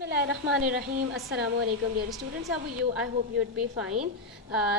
Bismillahirrahmanirrahim. Assalamu alaikum dear students. How are you? I hope you would be fine.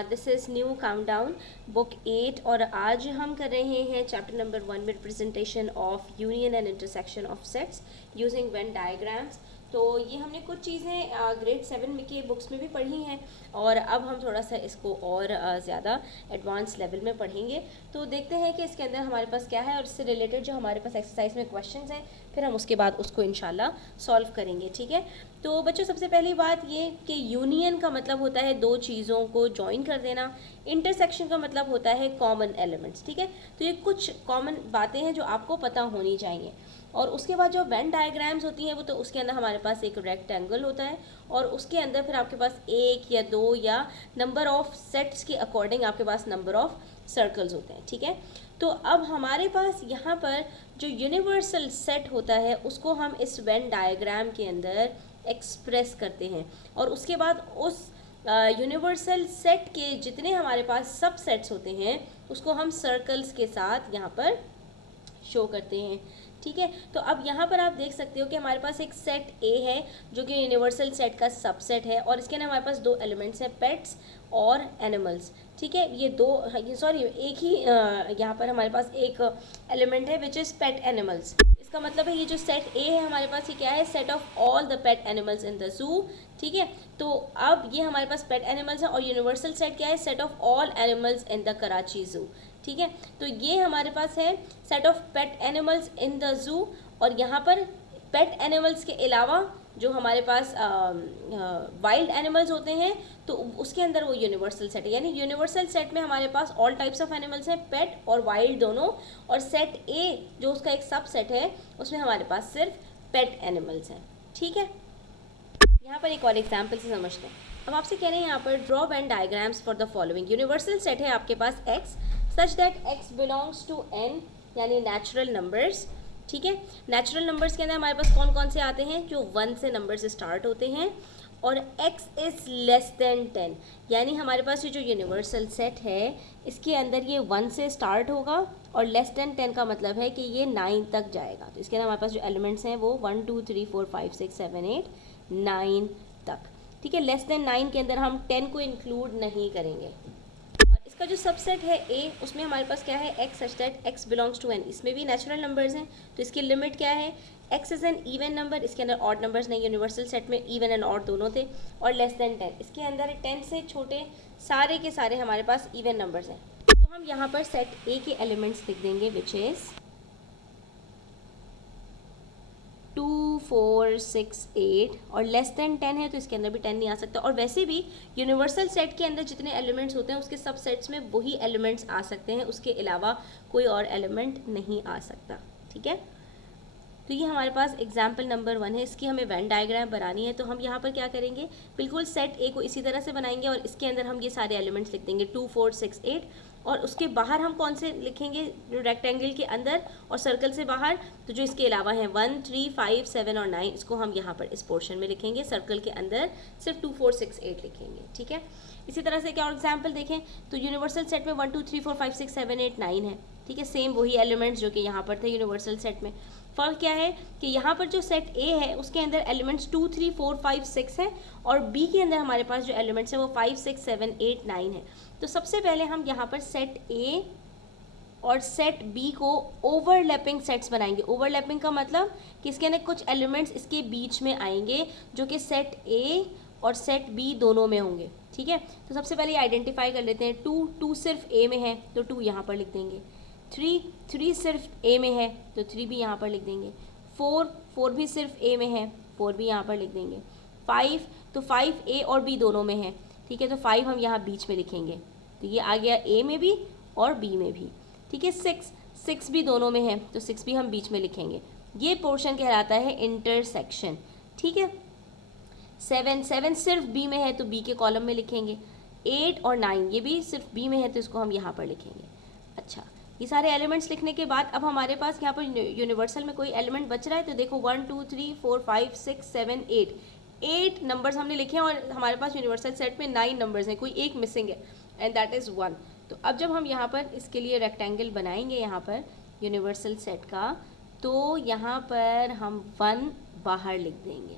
This is new countdown book 8 और आज हम कर रहे हैं chapter number 1 with presentation of union and intersection of sets using Venn diagrams. तो ये हमने कुछ चीज़ें ग्रेड 7 के बुक्स में भी पढ़ी हैं और अब हम थोड़ा सा इसको और ज़्यादा एडवांस लेवल में पढ़ेंगे। तो देखते हैं कि इसके अंदर हमारे पास क्या है और इससे रिलेटेड जो हमारे पास एक्सरसाइज में क्वेश्चंस हैं फिर हम उसके बाद उसको इंशाल्लाह सॉल्व करेंगे। ठीक है, तो बच्चों सबसे पहली बात ये कि यूनियन का मतलब होता है दो चीज़ों को ज्वाइन कर देना, इंटरसेक्शन का मतलब होता है कॉमन एलिमेंट्स। ठीक है, तो ये कुछ कॉमन बातें हैं जो आपको पता होनी चाहिए। और उसके बाद जो वेन डायग्राम्स होती हैं वो तो उसके अंदर हमारे पास एक रेक्टेंगल होता है और उसके अंदर फिर आपके पास एक या दो या नंबर ऑफ सेट्स के अकॉर्डिंग आपके पास नंबर ऑफ सर्कल्स होते हैं। ठीक है, तो अब हमारे पास यहाँ पर जो यूनिवर्सल सेट होता है उसको हम इस वेन डायग्राम के अंदर एक्सप्रेस करते हैं और उसके बाद उस यूनिवर्सल सेट के जितने हमारे पास सब सेट्स होते हैं उसको हम सर्कल्स के साथ यहाँ पर शो करते हैं। ठीक है, तो अब यहाँ पर आप देख सकते हो कि हमारे पास एक सेट ए है जो कि यूनिवर्सल सेट का सबसेट है और इसके अंदर हमारे पास दो एलिमेंट्स हैं, पेट्स और एनिमल्स। ठीक है, ये दो एक ही यहाँ पर हमारे पास एक एलिमेंट है विच इज़ पेट एनिमल्स। इसका मतलब है ये जो सेट ए है हमारे पास ये क्या है, set of all the pet animals in the zoo. ठीक है, तो अब ये हमारे पास पेट एनिमल्स है और यूनिवर्सल सेट क्या है, set of all animals in the Karachi जू। ठीक है, तो ये हमारे पास है set of pet animals in the zoo और यहाँ पर पेट एनिमल्स के अलावा जो हमारे पास वाइल्ड एनिमल्स होते हैं तो उसके अंदर वो यूनिवर्सल सेट है। यानी यूनिवर्सल सेट में हमारे पास ऑल टाइप्स ऑफ एनिमल्स हैं, पेट और वाइल्ड दोनों, और सेट ए जो उसका एक सब सेट है उसमें हमारे पास सिर्फ पेट एनिमल्स हैं। ठीक है, यहाँ पर एक और एग्जाम्पल से समझते हैं। अब आपसे कह रहे हैं यहाँ पर draw Venn diagrams for the following. Universal set है आपके पास x such that x belongs to n यानी नेचुरल नंबर्स। ठीक है, नेचुरल नंबर्स के अंदर हमारे पास कौन कौन से आते हैं, जो 1 से नंबर्स स्टार्ट होते हैं और x इज़ लेस देन 10 यानी हमारे पास ये जो यूनिवर्सल सेट है इसके अंदर ये 1 से स्टार्ट होगा और लेस देन 10 का मतलब है कि ये 9 तक जाएगा। तो इसके अंदर हमारे पास जो एलिमेंट्स हैं वो 1 2 3 4 5 6 7 8 9 तक। ठीक है, लेस देन 9 के अंदर हम 10 को इंक्लूड नहीं करेंगे। इसका जो सबसेट है ए उसमें हमारे पास क्या है, x such that x belongs to n, इसमें भी नेचुरल नंबर्स हैं तो इसकी लिमिट क्या है, x is an even number, इसके अंदर ऑड नंबर्स नहीं, यूनिवर्सल सेट में इवन एंड ऑड दोनों थे, और लेस देन 10 इसके अंदर 10 से छोटे सारे के सारे हमारे पास इवन नंबर्स हैं। तो हम यहाँ पर सेट ए के एलिमेंट्स लिख देंगे विच इज़ 2 4 6 8 और लेस देन 10 है तो इसके अंदर भी 10 नहीं आ सकता। और वैसे भी यूनिवर्सल सेट के अंदर जितने एलिमेंट्स होते हैं उसके सब सेट्स में वही एलिमेंट्स आ सकते हैं, उसके अलावा कोई और एलिमेंट नहीं आ सकता। ठीक है, तो ये हमारे पास एग्जाम्पल नंबर 1 है, इसकी हमें वेन डायग्राम बनानी है। तो हम यहाँ पर क्या करेंगे, बिल्कुल सेट ए को इसी तरह से बनाएंगे और इसके अंदर हम ये सारे एलिमेंट्स लिख देंगे 2 4 6 8 और उसके बाहर हम कौन से लिखेंगे, जो रेक्टेंगल के अंदर और सर्कल से बाहर, तो जो इसके अलावा हैं 1 3 5 7 और 9 इसको हम यहाँ पर इस पोर्शन में लिखेंगे, सर्कल के अंदर सिर्फ 2 4 6 8 लिखेंगे। ठीक है, इसी तरह से क्या और एग्जाम्पल देखें तो यूनिवर्सल सेट में 1 2 3 4 5 6 7 8 9 है। ठीक है, सेम वही एलिमेंट्स जो कि यहाँ पर थे यूनिवर्सल सेट में। फ़र्क क्या है कि यहाँ पर जो सेट ए है उसके अंदर एलिमेंट्स 2 3 4 5 6 है और बी के अंदर हमारे पास जो एलिमेंट्स है वो 5 6 7 8 9 है। तो सबसे पहले हम यहाँ पर सेट ए और सेट बी को ओवरलैपिंग सेट्स बनाएंगे। ओवरलैपिंग का मतलब कि इसके अंदर कुछ एलिमेंट्स इसके बीच में आएंगे जो कि सेट ए और सेट बी दोनों में होंगे। ठीक है, तो सबसे पहले आइडेंटिफाई कर लेते हैं। 2 सिर्फ ए में है तो 2 यहाँ पर लिख देंगे, 3 सिर्फ ए में है तो 3 भी यहाँ पर लिख देंगे, 4 भी सिर्फ ए में है 4 भी यहाँ पर लिख देंगे, 5 तो 5 ए और बी दोनों में है। ठीक है, तो 5 हम यहाँ बीच में लिखेंगे, तो ये आ गया ए में भी और बी में भी। ठीक है, 6 भी दोनों में है तो 6 भी हम बीच में लिखेंगे। ये पोर्शन कहलाता है इंटरसेक्शन। ठीक है, 7 सिर्फ बी में है तो बी के कॉलम में लिखेंगे, 8 और 9 ये भी सिर्फ बी में है तो इसको हम यहाँ पर लिखेंगे। अच्छा, ये सारे एलिमेंट्स लिखने के बाद अब हमारे पास यहाँ पर यूनिवर्सल में कोई एलिमेंट बच रहा है तो देखो 1 2 3 4 5 6 7 8 नंबर्स हमने लिखे हैं और हमारे पास यूनिवर्सल सेट में 9 नंबर्स हैं, कोई एक मिसिंग है एंड दैट इज़ 1। तो अब जब हम यहाँ पर इसके लिए रेक्टेंगल बनाएंगे यहाँ पर यूनिवर्सल सेट का, तो यहाँ पर हम 1 बाहर लिख देंगे।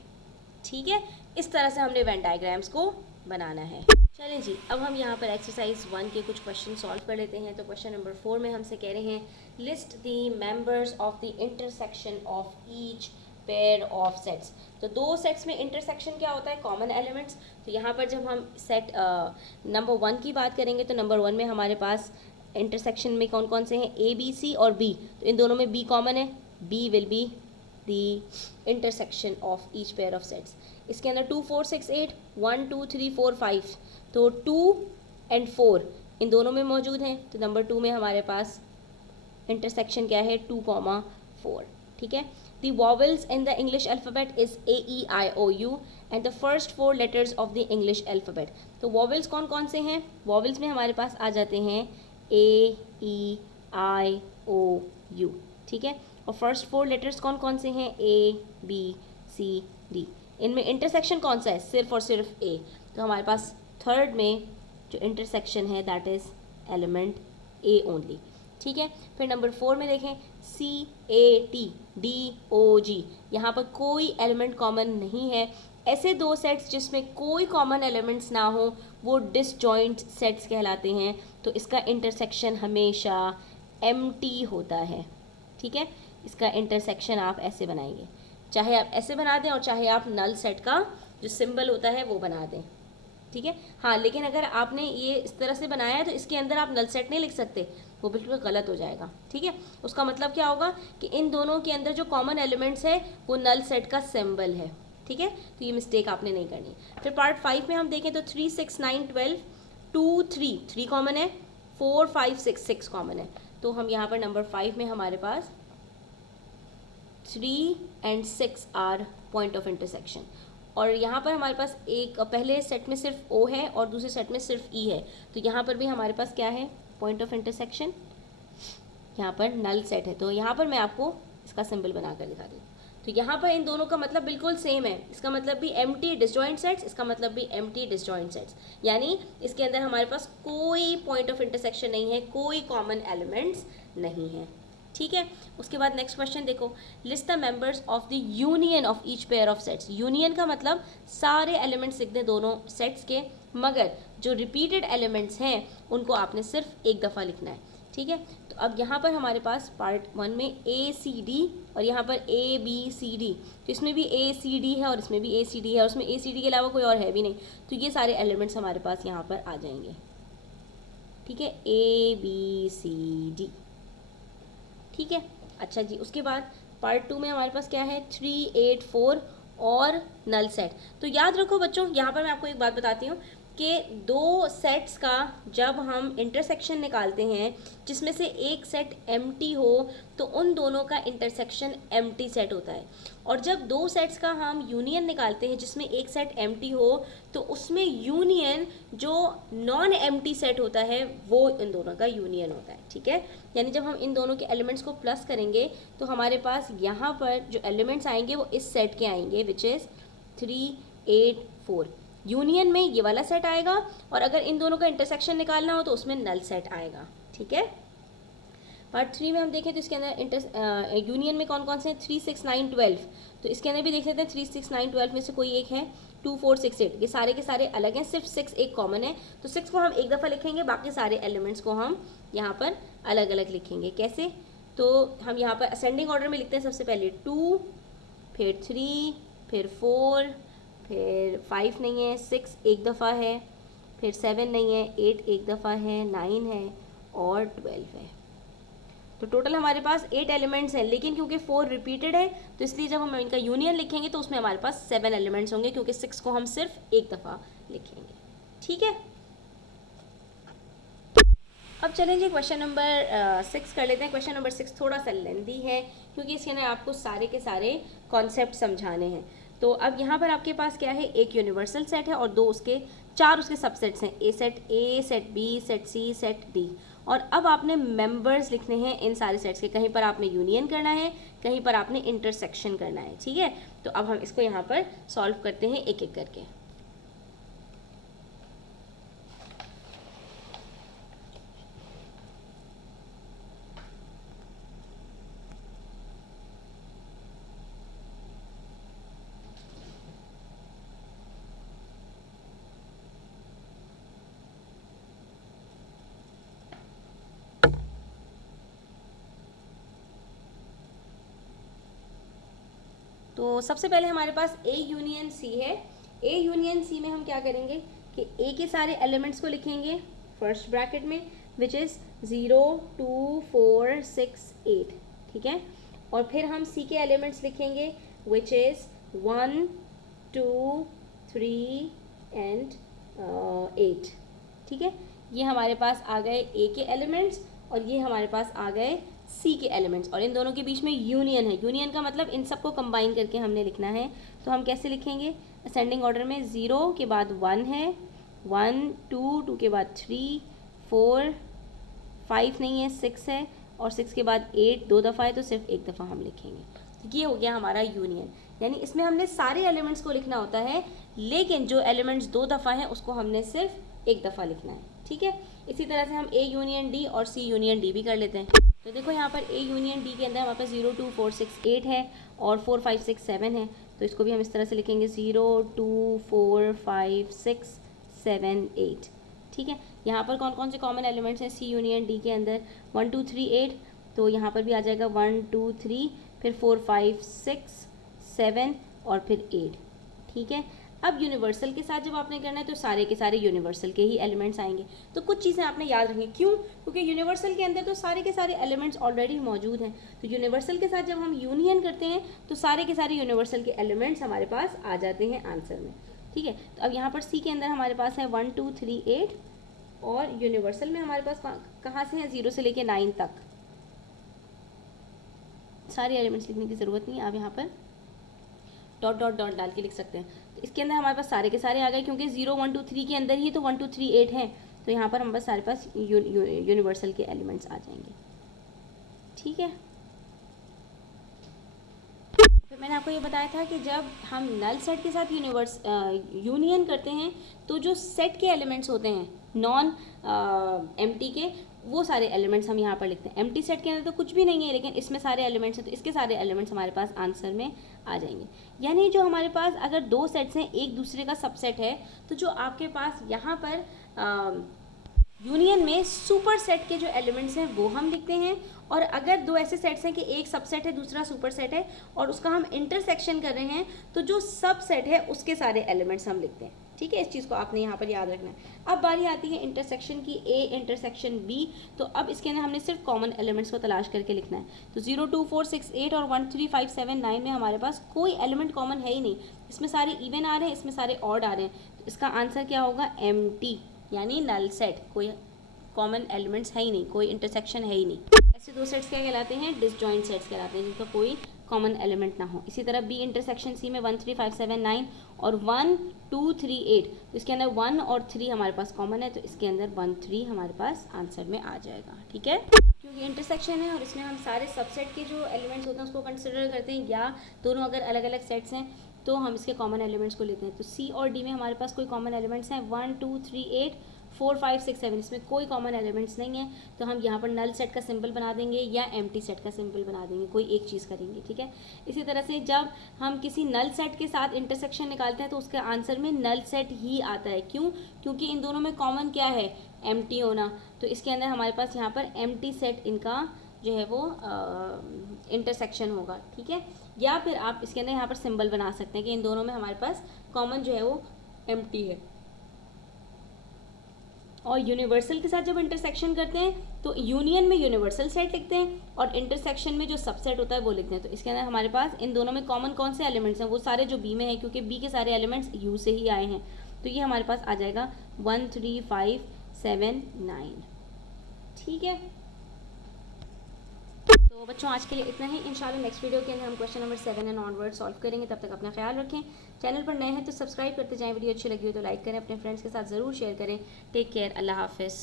ठीक है, इस तरह से हमने वेन डायग्राम्स को बनाना है। चलें जी, अब हम यहाँ पर एक्सरसाइज 1 के कुछ क्वेश्चन सॉल्व कर लेते हैं। तो क्वेश्चन नंबर 4 में हमसे कह रहे हैं list the members of the intersection of each pair of sets. तो दो सेट्स में इंटरसेक्शन क्या होता है, कॉमन एलिमेंट्स। तो यहाँ पर जब हम सेट नंबर 1 की बात करेंगे तो नंबर 1 में हमारे पास इंटरसेक्शन में कौन कौन से हैं, ए बी सी और बी। तो इन दोनों में बी कॉमन है, B will be the intersection of each pair of sets. इसके अंदर 2 4 6 8 1 2 3 4 5, तो 2 एंड 4 इन दोनों में मौजूद हैं। तो नंबर 2 में हमारे पास इंटरसेक्शन क्या है, 2, 4, ठीक है। The vowels in the English alphabet is A, E, I, O, U and the first 4 letters of the English alphabet. तो vowels कौन कौन से हैं, vowels में हमारे पास आ जाते हैं A, E, I, O, U, ठीक है। और फर्स्ट 4 लेटर्स कौन कौन से हैं, A, B, C, D। इनमें इंटरसेक्शन कौन सा है, सिर्फ और सिर्फ A। तो हमारे पास थर्ड में जो इंटरसेक्शन है that is element A only, ठीक है। फिर नंबर 4 में देखें C, A, T, D, O, G, यहाँ पर कोई एलिमेंट कॉमन नहीं है। ऐसे दो सेट्स जिसमें कोई कॉमन एलिमेंट्स ना हो वो डिसजॉइंट सेट्स कहलाते हैं। तो इसका इंटरसेक्शन हमेशा एम्प्टी होता है, ठीक है। इसका इंटरसेक्शन आप ऐसे बनाएंगे, चाहे आप ऐसे बना दें और चाहे आप नल सेट का जो सिंबल होता है वो बना दें, ठीक है। हाँ, लेकिन अगर आपने ये इस तरह से बनाया है तो इसके अंदर आप नल सेट नहीं लिख सकते, वो बिल्कुल गलत हो जाएगा, ठीक है। उसका मतलब क्या होगा कि इन दोनों के अंदर जो कॉमन एलिमेंट्स है वो नल सेट का सिंबल है, ठीक है। तो ये मिस्टेक आपने नहीं करनी। फिर पार्ट 5 में हम देखें तो 3 6 9 12 2 3 कॉमन है, 4 5 6 कॉमन है। तो हम यहाँ पर नंबर 5 में हमारे पास 3 and 6 are point of intersection. और यहाँ पर हमारे पास एक पहले सेट में सिर्फ O है और दूसरे सेट में सिर्फ E है। तो यहाँ पर भी हमारे पास क्या है, पॉइंट ऑफ इंटरसेक्शन, यहाँ पर नल सेट है। तो यहाँ पर मैं आपको इसका सिंबल बना कर दिखा दूँ। तो यहाँ पर इन दोनों का मतलब बिल्कुल सेम है। इसका मतलब भी एम्प्टी डिसजॉइंट सेट्स, इसका मतलब भी एम्प्टी डिसजॉइंट सेट्स, यानी इसके अंदर हमारे पास कोई पॉइंट ऑफ इंटरसेक्शन नहीं है, कोई कॉमन एलिमेंट्स नहीं है, ठीक है। उसके बाद नेक्स्ट क्वेश्चन देखो, list the members of the union of each pair of sets. Union का मतलब सारे एलिमेंट्स लिख दें दोनों सेट्स के, मगर जो रिपीटेड एलिमेंट्स हैं उनको आपने सिर्फ एक दफ़ा लिखना है, ठीक है। तो अब यहाँ पर हमारे पास पार्ट 1 में ACD और यहाँ पर ABCD, तो इसमें भी ACD है और इसमें भी ACD है और उसमें ACD के अलावा कोई और है भी नहीं। तो ये सारे एलिमेंट्स हमारे पास यहाँ पर आ जाएंगे, ठीक है, ABCD, ठीक है। अच्छा जी, उसके बाद पार्ट 2 में हमारे पास क्या है, 3 8 4 और नल सेट। तो याद रखो बच्चों, यहाँ पर मैं आपको एक बात बताती हूँ कि दो सेट्स का जब हम इंटरसेक्शन निकालते हैं जिसमें से एक सेट एम्प्टी हो तो उन दोनों का इंटरसेक्शन एम्प्टी सेट होता है। और जब दो सेट्स का हम यूनियन निकालते हैं जिसमें एक सेट एम्प्टी हो तो उसमें यूनियन जो नॉन एम्प्टी सेट होता है वो इन दोनों का यूनियन होता है, ठीक है। यानी जब हम इन दोनों के एलिमेंट्स को प्लस करेंगे तो हमारे पास यहाँ पर जो एलिमेंट्स आएंगे वो इस सेट के आएंगे विच इज़ 3 8 4। यूनियन में ये वाला सेट आएगा और अगर इन दोनों का इंटरसेक्शन निकालना हो तो उसमें नल सेट आएगा, ठीक है। पार्ट 3 में हम देखें तो इसके अंदर यूनियन में कौन कौन से हैं, 3 6 9 12। तो इसके अंदर भी देख लेते हैं 3 6 9 12 में से कोई एक है 2 4 6 8, ये सारे के सारे अलग हैं, सिर्फ 6 एक कॉमन है। तो 6 को हम एक दफ़ा लिखेंगे, बाकी सारे एलिमेंट्स को हम यहाँ पर अलग अलग लिखेंगे। कैसे, तो हम यहाँ पर असेंडिंग ऑर्डर में लिखते हैं। सबसे पहले 2, फिर 3, फिर 4, फिर 5 नहीं है, 6 एक दफ़ा है, फिर 7 नहीं है, 8 एक दफ़ा है, 9 है और 12 है। तो टोटल हमारे पास 8 एलिमेंट्स हैं, लेकिन क्योंकि 4 रिपीटेड है तो इसलिए जब हम इनका यूनियन लिखेंगे तो उसमें हमारे पास 7 एलिमेंट्स होंगे, क्योंकि 6 को हम सिर्फ एक दफ़ा लिखेंगे, ठीक है। अब चलें जी क्वेश्चन नंबर 6 कर लेते हैं। क्वेश्चन नंबर 6 थोड़ा सा लेंदी है क्योंकि इसके अंदर आपको सारे के सारे कॉन्सेप्ट समझाने हैं। तो अब यहाँ पर आपके पास क्या है, एक यूनिवर्सल सेट है और चार उसके सबसेट्स हैं, ए सेट बी, सेट सी, सेट डी। और अब आपने मेंबर्स लिखने हैं इन सारे सेट्स के, कहीं पर आपने यूनियन करना है, कहीं पर आपने इंटरसेक्शन करना है, ठीक है। तो अब हम इसको यहाँ पर सॉल्व करते हैं एक एक करके। तो सबसे पहले हमारे पास A यूनियन C है। A यूनियन C में हम क्या करेंगे कि A के सारे एलिमेंट्स को लिखेंगे फर्स्ट ब्रैकेट में, विच इज़ 0 2 4 6 8, ठीक है। और फिर हम C के एलिमेंट्स लिखेंगे विच इज़ 1 2 3 एंड 8, ठीक है। ये हमारे पास आ गए A के एलिमेंट्स और ये हमारे पास आ गए C के एलिमेंट्स, और इन दोनों के बीच में यूनियन है। यूनियन का मतलब इन सबको कंबाइन करके हमने लिखना है। तो हम कैसे लिखेंगे, असेंडिंग ऑर्डर में 0 के बाद 1 है, 1 2 के बाद 3 4 5 नहीं है 6 है, और 6 के बाद 8 2 दफ़ा है तो सिर्फ एक दफ़ा हम लिखेंगे। ये हो गया हमारा यूनियन, यानी इसमें हमने सारे एलिमेंट्स को लिखना होता है, लेकिन जो एलिमेंट्स 2 दफ़ा हैं उसको हमने सिर्फ एक दफ़ा लिखना है, ठीक है। इसी तरह से हम A यूनियन D और C यूनियन D भी कर लेते हैं। तो देखो यहाँ पर A यूनियन D के अंदर हमारे पास 0 2 4 6 8 है और 4 5 6 7 है, तो इसको भी हम इस तरह से लिखेंगे 0 2 4 5 6 7 8, ठीक है। यहाँ पर कौन कौन से कॉमन एलिमेंट्स हैं C यूनियन D के अंदर, 1 2 3 8, तो यहाँ पर भी आ जाएगा 1 2 3, फिर 4 5 6 7 और फिर 8, ठीक है। अब यूनिवर्सल के साथ जब आपने करना है तो सारे के सारे यूनिवर्सल के ही एलिमेंट्स आएंगे। तो कुछ चीज़ें आपने याद रखनी, क्यों, क्योंकि यूनिवर्सल के अंदर तो सारे के सारे एलिमेंट्स ऑलरेडी मौजूद हैं। तो यूनिवर्सल के साथ जब हम यूनियन करते हैं तो सारे के सारे यूनिवर्सल के एलिमेंट्स हमारे पास आ जाते हैं आंसर में, ठीक है। तो अब यहाँ पर C के अंदर हमारे पास है 1 2 3 8, और यूनिवर्सल में हमारे पास कहाँ से है, 0 से लेके 9 तक सारे एलिमेंट्स लिखने की ज़रूरत नहीं है, आप यहाँ पर डॉट डॉट डॉट डाल के लिख सकते हैं। तो इसके अंदर हमारे पास सारे के सारे आ गए, क्योंकि 0 1 2 3 के अंदर ही तो 1 2 3 8 है, तो यहाँ पर हमारे पास सारे पास यूनिवर्सल के एलिमेंट्स आ जाएंगे, ठीक है। फिर मैंने आपको ये बताया था कि जब हम नल सेट के साथ यूनियन करते हैं तो जो सेट के एलिमेंट्स होते हैं नॉन एम्प्टी के, वो सारे एलिमेंट्स हम यहाँ पर लिखते हैं। एम्प्टी सेट के अंदर तो कुछ भी नहीं है, लेकिन इसमें सारे एलिमेंट्स हैं तो इसके सारे एलिमेंट्स हमारे पास आंसर में आ जाएंगे। यानी जो हमारे पास अगर दो सेट्स हैं, एक दूसरे का सबसेट है, तो जो आपके पास यहाँ पर यूनियन में सुपर सेट के जो एलिमेंट्स हैं वो हम लिखते हैं, और अगर दो ऐसे सेट्स हैं कि एक सबसेट है दूसरा सुपर सेट है और उसका हम इंटरसेक्शन कर रहे हैं, तो जो सब सेट है उसके सारे एलिमेंट्स हम लिखते हैं, ठीक है। इस चीज़ को आपने यहाँ पर याद रखना है। अब बारी आती है इंटरसेक्शन की, A इंटरसेक्शन B। तो अब इसके अंदर हमने सिर्फ कॉमन एलिमेंट्स को तलाश करके लिखना है। तो 0 2 4 6 8 और 1 3 5 7 9 में हमारे पास कोई एलिमेंट कॉमन है ही नहीं। इसमें सारे इवन आ रहे हैं, इसमें सारे ऑड आ रहे हैं, तो इसका आंसर क्या होगा, एम्प्टी, यानी नल सेट। कोई कॉमन एलिमेंट्स है ही नहीं, कोई इंटरसेक्शन है ही नहीं। ऐसे दो सेट्स क्या कहलाते हैं, डिसजॉइंट सेट्स कहलाते हैं, जिनका कोई कॉमन एलिमेंट ना हो। इसी तरह B इंटरसेक्शन C में 1 3 5 7 9 और 1 2 3 8, तो इसके अंदर 1 और 3 हमारे पास कॉमन है, तो इसके अंदर 1 3 हमारे पास आंसर में आ जाएगा, ठीक है। क्योंकि इंटरसेक्शन है और इसमें हम सारे सबसेट के जो एलिमेंट्स होते हैं उसको कंसिडर करते हैं, या दोनों अगर अलग अलग सेट्स हैं तो हम इसके कॉमन एलिमेंट्स को लेते हैं। तो C और D में हमारे पास कोई कॉमन एलिमेंट्स हैं 1 2 3 8 4 5 6 7, इसमें कोई कॉमन एलिमेंट्स नहीं है, तो हम यहाँ पर नल सेट का सिंबल बना देंगे या एम्प्टी सेट का सिंबल बना देंगे, कोई एक चीज़ करेंगे, ठीक है। इसी तरह से जब हम किसी नल सेट के साथ इंटरसेक्शन निकालते हैं तो उसके आंसर में नल सेट ही आता है। क्यों, क्योंकि इन दोनों में कॉमन क्या है, एम्प्टी होना। तो इसके अंदर हमारे पास यहाँ पर एम्प्टी सेट इनका जो है वो इंटरसेक्शन होगा, ठीक है। या फिर आप इसके अंदर यहाँ पर सिंबल बना सकते हैं कि इन दोनों में हमारे पास कॉमन जो है वो एम्प्टी है। और यूनिवर्सल के साथ जब इंटरसेक्शन करते हैं तो यूनियन में यूनिवर्सल सेट लिखते हैं और इंटरसेक्शन में जो सबसेट होता है वो लिखते हैं। तो इसके अंदर हमारे पास इन दोनों में कॉमन कौन से एलिमेंट्स हैं, वो सारे जो B में है, क्योंकि B के सारे एलिमेंट्स U से ही आए हैं, तो ये हमारे पास आ जाएगा 1 3 5 7 9, ठीक है। तो बच्चों आज के लिए इतना ही। इंशाल्लाह नेक्स्ट वीडियो के अंदर हम question number 7 and onward solve करेंगे। तब तक अपना ख्याल रखें। चैनल पर नए हैं तो सब्सक्राइब करते जाएं, वीडियो अच्छी लगी हो तो लाइक करें, अपने फ्रेंड्स के साथ ज़रूर शेयर करें। टेक केयर, अल्लाह हाफिज़।